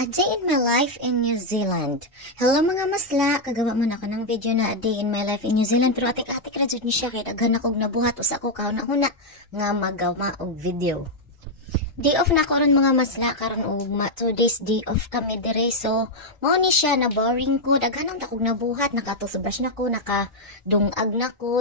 A Day in My Life in New Zealand. Hello mga masla, kagawa mo na ako ng video na A Day in My Life in New Zealand, pero atik-atik na dyan niya siya, kaya daghan akong nabuhat o sa ako kauna-una nga magawa og video. Day off na ko ron mga masla, karon og 2 days day off kami dire, so mao ni siya na boring ko, daghan ang akong nabuhat, nakatoothbrush na ko, nakadungag na ko,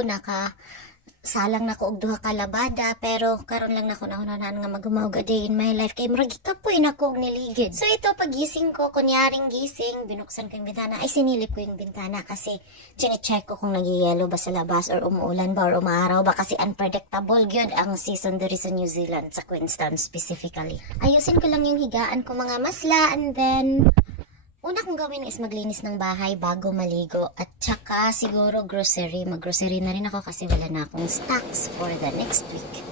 salang na ko og duha ka labada, pero karon lang nako nahunahan nga magumawag A Day in My Life kay murag kapoy na ko og niligid. So ito pagising ko, kunyaring gising, binuksan ko yung bintana, ay sinilip ko yung bintana kasi chine-check ko kung nagiyelo ba sa labas or umuulan ba or umaaraw ba, kasi unpredictable gyud ang season diri sa New Zealand, sa Queenstown specifically. Ayusin ko lang yung higaan ko mga masla, and then una kong gawin is maglinis ng bahay bago maligo, at saka siguro grocery. Mag-grocery na rin ako kasi wala na akong stocks for the next week.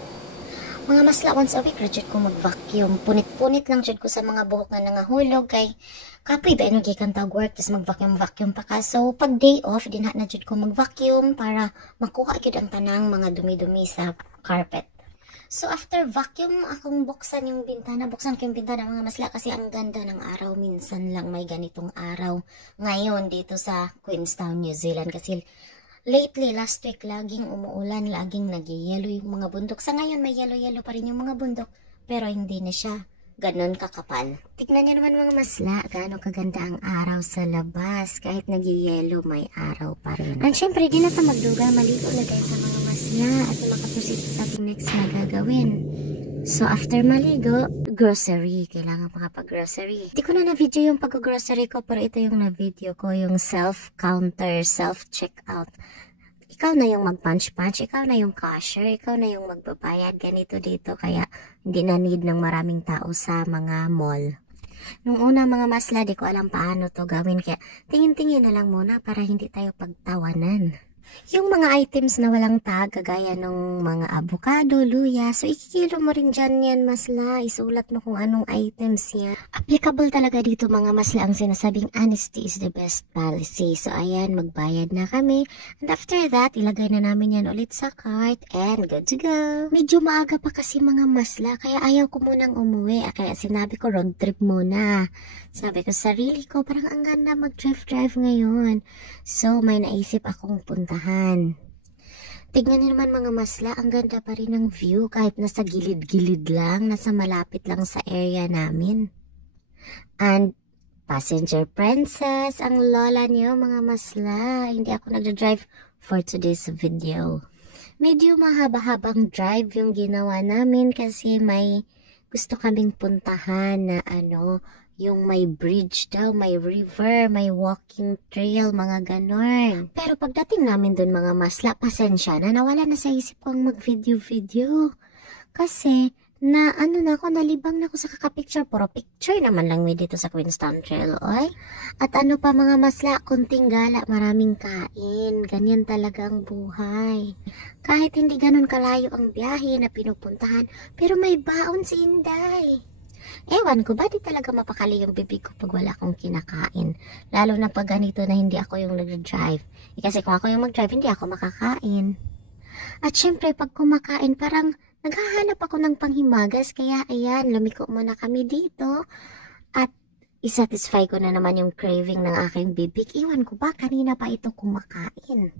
Mga masla, once a week rajud ko mag-vacuum. Punit-punit lang jud ko sa mga buhok nga nangahulog kay kapoy ba ino gikan tag work tapos mag-vacuum pa ka. So pag day off dinha na jud ko mag-vacuum para makuha gyud ang tanang mga dumi-dumi sa carpet. So after vacuum, akong buksan yung bintana. Buksan ko yung bintana mga masla kasi ang ganda ng araw. Minsan lang may ganitong araw ngayon dito sa Queenstown, New Zealand. Kasi lately, last week, laging umuulan, laging nagyayelo yung mga bundok. Sa ngayon, may yelo-yelo pa rin yung mga bundok, pero hindi na siya ganon kakapal. Tignan niyo naman mga masla, gaano kaganda ang araw sa labas. Kahit nagyayelo, may araw pa rin. And syempre, di na ito magduga, maligo na tayo sa mga masla at makaproceed sa ating next na gagawin. So, after maligo, grocery. Kailangan makapag-grocery. Di ko na na-video yung pag-grocery ko, pero ito yung na-video ko, yung self-counter, self-checkout. Ikaw na yung mag-punch-punch, ikaw na yung cashier, ikaw na yung magbabayad, ganito dito, kaya hindi na need ng maraming tao sa mga mall. Nung una mga masla, di ko alam paano to gawin, kaya tingin-tingin na lang muna para hindi tayo pagtawanan. Yung mga items na walang tag, kagaya ng mga avocado, luya, so ikikilo mo rin dyan yan masla, isulat mo kung anong items yan. Applicable talaga dito mga masla ang sinasabing honesty is the best policy. So ayan, magbayad na kami, and after that, ilagay na namin yan ulit sa cart, and good to go. Medyo maaga pa kasi mga masla, kaya ayaw ko munang umuwi, kaya sinabi ko road trip muna. Sabi ko sarili ko, parang ang ganda mag-drive ngayon. So may naisip akong puntahan. Tignan niyo naman mga masla, ang ganda pa rin ng view kahit nasa gilid-gilid lang, nasa malapit lang sa area namin. And passenger princess, ang lola niyo mga masla. Hindi ako nagda-drive for today's video. Medyo mahaba-habang drive yung ginawa namin kasi may gusto kaming puntahan na yung may bridge daw, may river, may walking trail, mga ganon. Pero pagdating namin dun mga masla, pasensya na, nawala na sa isip ko ang mag-video-video. Kasi, nalibang na ako sa kakapicture, puro picture naman lang may dito sa Queenstown Trail, oy. At pa mga masla, kunting gala, maraming kain, ganyan talagang buhay. Kahit hindi ganon kalayo ang biyahe na pinupuntahan, pero may baon si Inday. Ewan ko ba, di talaga mapakali yung bibig ko pag wala akong kinakain. Lalo na pag ganito na hindi ako yung nag-drive. Kasi kung ako yung mag-drive, hindi ako makakain. At syempre, pag kumakain, parang naghahanap ako ng panghimagas. Kaya ayan, lumiko muna kami dito. At isatisfy ko na naman yung craving ng aking bibig. Ewan ko ba, kanina pa ito kumakain.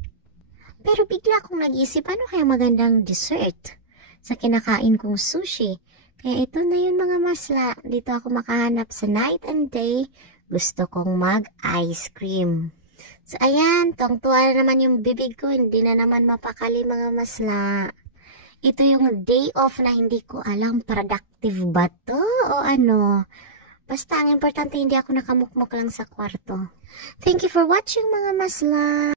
Pero bigla akong nag-isip, ano kaya magandang dessert sa kinakain kong sushi? Kaya ito na yun mga masla. Dito ako makahanap sa night and day. Gusto kong mag-ice cream. So ayan, tuwang-tuwa na naman yung bibig ko. Hindi na naman mapakali mga masla. Ito yung day off na hindi ko alam productive ba to o ano. Basta ang importante hindi ako nakamukmok lang sa kwarto. Thank you for watching mga masla.